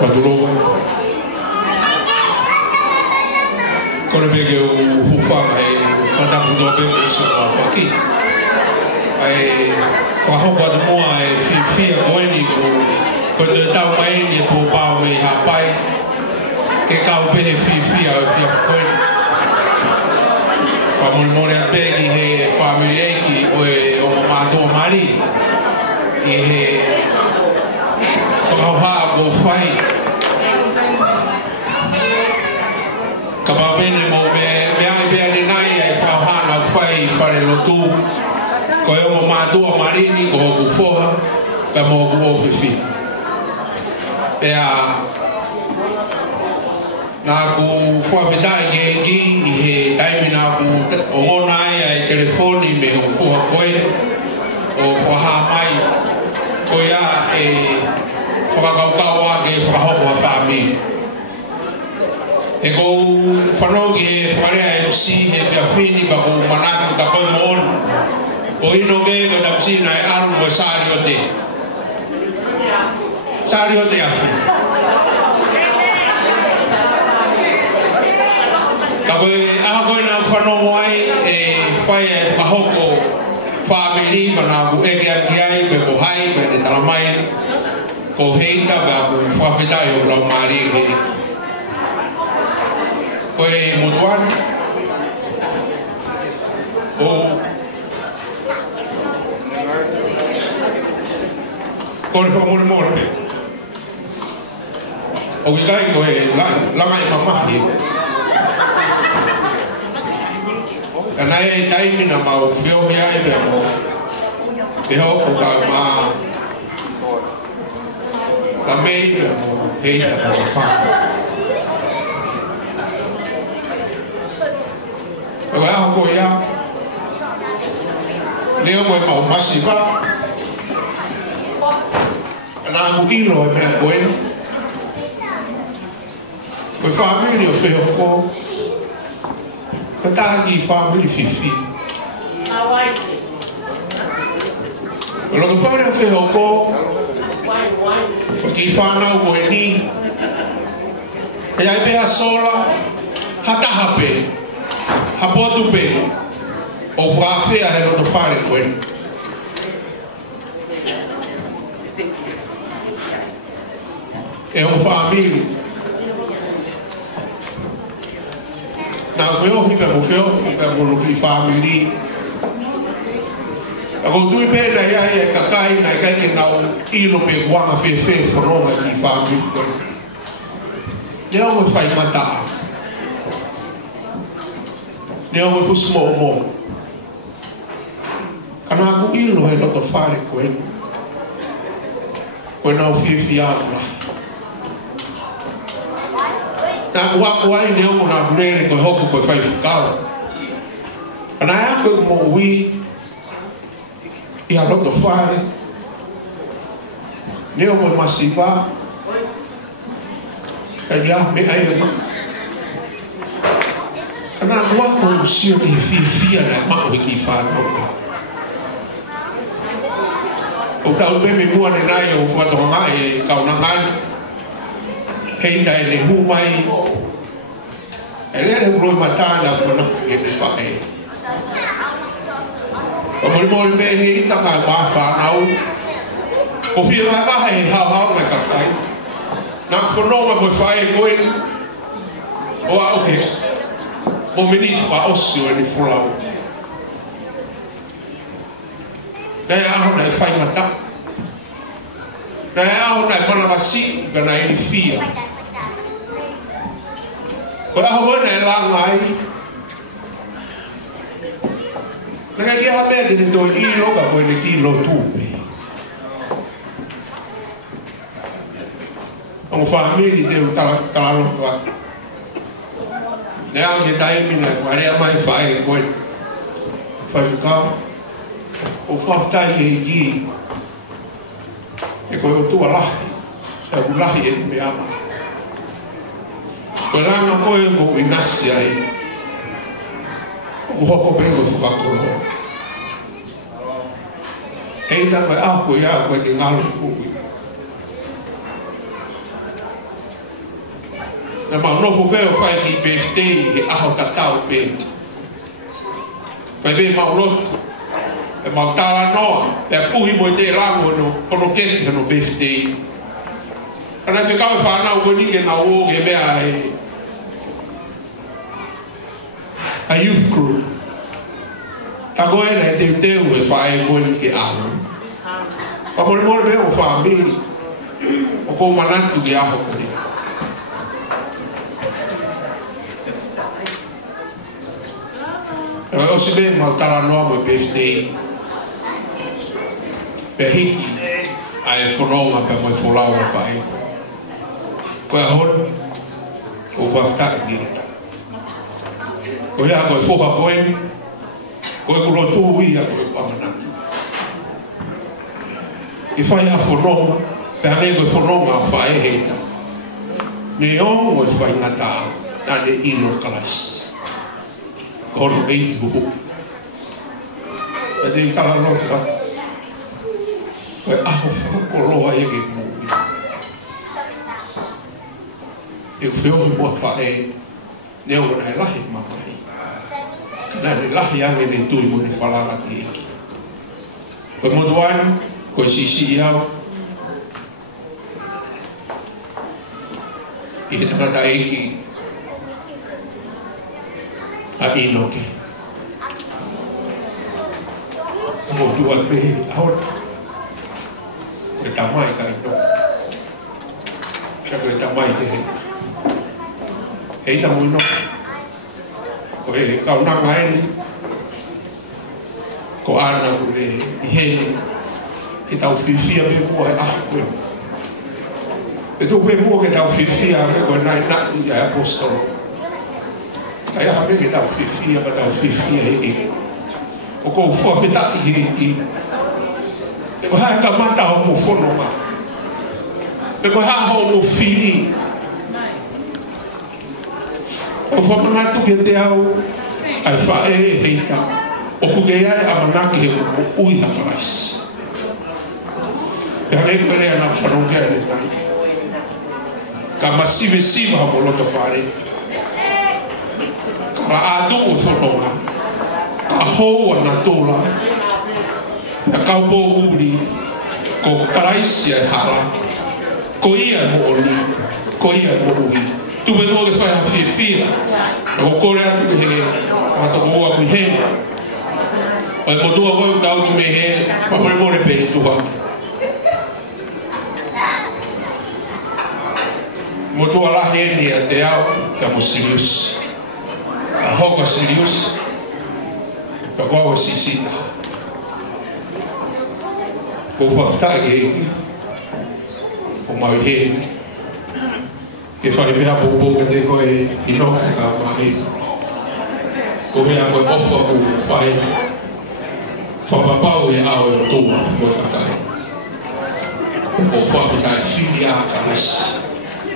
Matulou Kone mege o hufanga e whanaku tō pepe sa whaki. Ai whahopa te moa e whiwhia koeni ko te tau maeni e pō pāo me ha pai. Ke kau pehe whiwhia o whia koeni. Whamorimore a pēki he whamiri eiki o e o mātua mari. I he whakauhaa ko whai. Ka mawene mo me ai pea ni nai ai whauhana whai whare lotu. Ko e mo mātua marini ko hoku whoha, ka mo hoku ofifi. Pea, nā ku whawhetai ngengi i he taimi nā ku ongona ai telefoni me ho whoha koe o whaha mai. Ko ia e whakakaukaua ke whakahopo a whami. E kou whanau ki he wharea e usi he whiawhini pa kou manaku ka koe mo onu. O ino me ko tamsi na e aru o sari o te. Sari o te afi. Ka koe aha koe na whanau ai e whai e whahoko whamiri ma nā ku eke aki ai me ko hai me te talamai. Ko heita ka ku whawhetai o lau maari e hei. Koe motuan o kore whamore o ki kai koe langa i mamahi ka nai e taimi na mau whiohi ai mea mo e hoko ka maa ka mei mea mo heita ka whaka Kau yang aku ya, dia mau mau masih pak, karena aku kilo yang aku ini, family of aku, kita lagi family fifi. Kalau family of aku, pergi fana aku ini, yang dia sola, hata hape. Hapotu pe o whawhea he roto whare koe. E o whamiri. Nā wheo hika o wheo, hika o roki whamiri. A ko tui pēna ia e kakai na kai ke nau ilo pe wanga whewhe whanonga ki whamiri koe. Nea o whai mataa. Nea o fusi mo mo. Ana aku ilo he loto whare koe. Koe nau whiwhi aura. Nā kuaku ai nea o nā mrere koe hoku koe whai whikau. Ana ea koe mo ui i a loto whare. Nea o koe masiwa. Kai rea me ai rei. Ana wā ko usio ki whiwhia na mako ki whānau. O tau peme mua ne nai o whatonga e kaunangai. Hei tai ne hu mai. E lere uroi matāna whana e me whae. O mori me he itaka e wā whānau. O whia waha he hau na kakai. Nā whanonga koe whae koe. O a oke. O miniti pa osio e ni whulau. Nei aho nei whai mata. Nei aho nei panawasi ka nei ni whia. Ko aho koe nei langa ai. Nanga ki aha mea kene toi ilo ka koe ne kilo tūpe. Ongo whamiri te u talaro kwa. Nea ke taimi na wharea mai whae koe. Whai whikau. O whaftai he i. E koe o tua lahi. E u lahi e me ama. Koe ranga koe mo i nasi ai. O hoko me o whakakoro. Eita koe a koe a koe ki ngalo kukui. na maunofo pe o whai ki birthday he aho katau pe. Pai pe maulotu, e mautala noa, e puhi mo te rango no, kono kesi no birthday. Ana te kau whanau koni ke na o ke mea a youth group. Ta koe na te teu e whae koni ke aho. Pa mole mole pe o whaamiri, o kou manatu ke aho koni. O si be mautala noa mo birthday. Pe hiki ai whanonga pe moi wholau a whae. Koe hon, o whaftaki. Koe a koe whoha koe, koe kuro tū ia koe whamanaki. I whai a whanonga, pe hane koe whanonga a whae heita. Ne o koe whai ngata, na ne ino kalasi. Kono eiti buhu. E te i kala nota. Koe aho whakoroa e ke mūi. E u whiohi mua whae, neo na e lahi mamai. Na ne lahi ange ne tui mo ne whalala ki eki. Koe motu anu, koe sisi i au. I he tangata eki, a inoke. Mo tua pe ahora. Koe tamai ka ino. Sa koe tamai te he. Hei tamu ino. Koe kaunanga eni. Ko ana kule i heni. Ke tau whiwhia me mua e aha koe. E tō koe mua ke tau whiwhia me koe nai naki a apostolo. Ai a me ke tau whiwhia pa tau whiwhia e eke. O kou whawhetaki ki ki. E koe hae ka mata o mo whanonga. E koe hae ho mo whiri. O whamanatu ke te au, ai whae e heita. O kuke ai amanaki he mo ui hakarais. E hane koe rea na whanonga e nei. Ka masive siva mo loto whare. Ka ātou o whanonga. Ka hoa na tōra. Na kaupo uri. Ko karaisi e hala. Ko ia mo oli. Ko ia mo uri. Tu me tō ke whai ha whiwhira. Na ko kore atu he. Mata moa kui he. O e motua koe utau tu me he. Mamore more pe tuha. Motua la he ni a te au. Ka mo Sirius. Ka hoka Sirius. Ka wawa sisita. Ko whaftai e. O mai he. Ke whai mea popo ke te koe inoka ka mai. Ko mea koe ofa ku whai. Whapapau e ao e tōma mo kakai. O whawhitai whiri a ka nasi.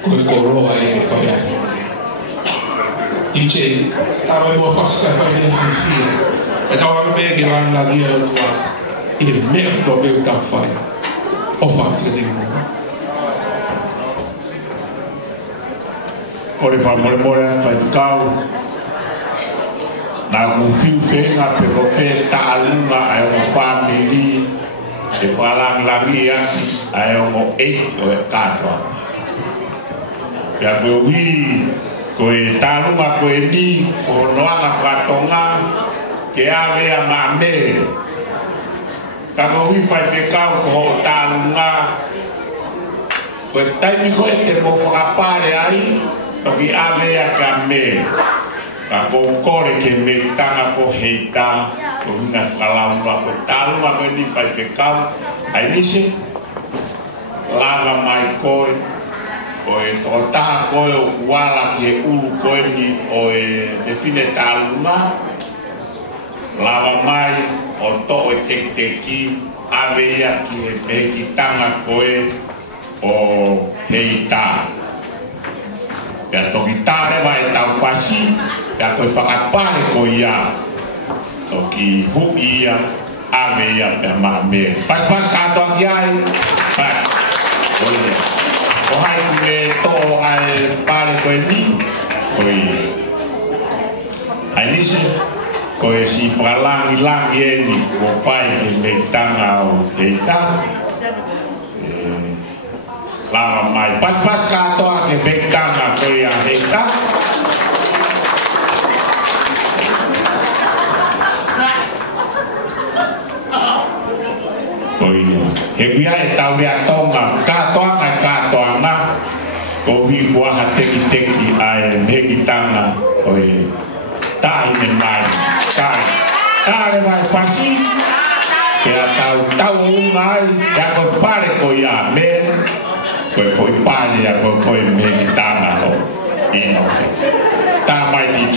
Koe koroa e whai ai. Iche, tawa e mua whaskai whai mea whiwhia. E tawa me mea ki rāna la lia rua. I he mea tō meu tā whai. O whawhitai te mua. Ore whamore more a whai whakau. Nā mwhiu whenga pe rofe ta alunga ai o whamiri. E whalang langi aki ai o o e katoa. Pia koe hui, koe tālunga koe ni, o noanga whatonga, ke awea ma mere. Ka koe hui whai whekau ko ho tālunga. Koe taimi koe te mo whakapare ai, toki awea ka mere. Ka kore ke me tanga ko heita, ko hina whalaunga ko tālunga koe ni whai whekau. Ai nisi, lava mai koe, koe o taha koe o kuala ki e uru koe ni o e define tālunga. Lava mai o to e teki avea ki e peki tanga koe o heita. Pea toki tāre vai tau whasi, pea koe whakapare ko ia. Toki huki ia, avea pea maa mere. Pas katoa ki ai, pas. O hai me to ai pare koe ni koe ai nisi koe si pralangi e ni ko pai ke me tanga o te ta lava mai pas katoa ke me tanga koe a he ta e kia e tau rea tonga katoa nga ko hi buaha teki ai meki tanga oi tai me mai tai mai pasi ke a tau ngai ya ko pare ko ya me ko pare ya ko meki tanga ho ino ta mai DJ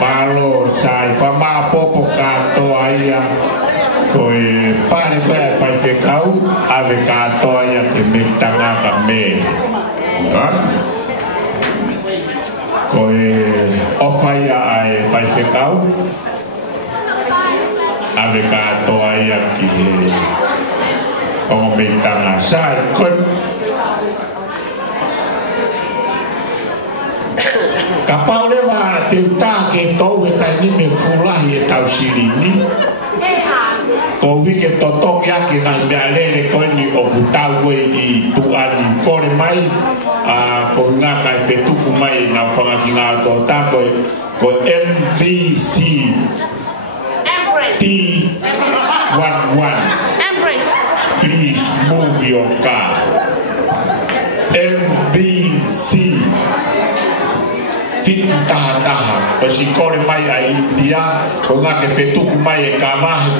malo sai fa ma popo katoa ia koe pare koe fai te kau ave katoa ia ke me tanga ka me koe ofa ia ai fai te kau ave katoa ia ki o me tanga sai koe kapau lewa te uta ke tau e tai ni me fulahi e tau sirini ko wi ke totok ya ke na me alele ko ni o butau e i tuani kore mai a ko nga kai fetuku mai na fanga ki nga to ta ko MVC T11 please move your car MVC Finta taha, pasi kore mai ai dia, ko nga ke fetuku mai e kamahi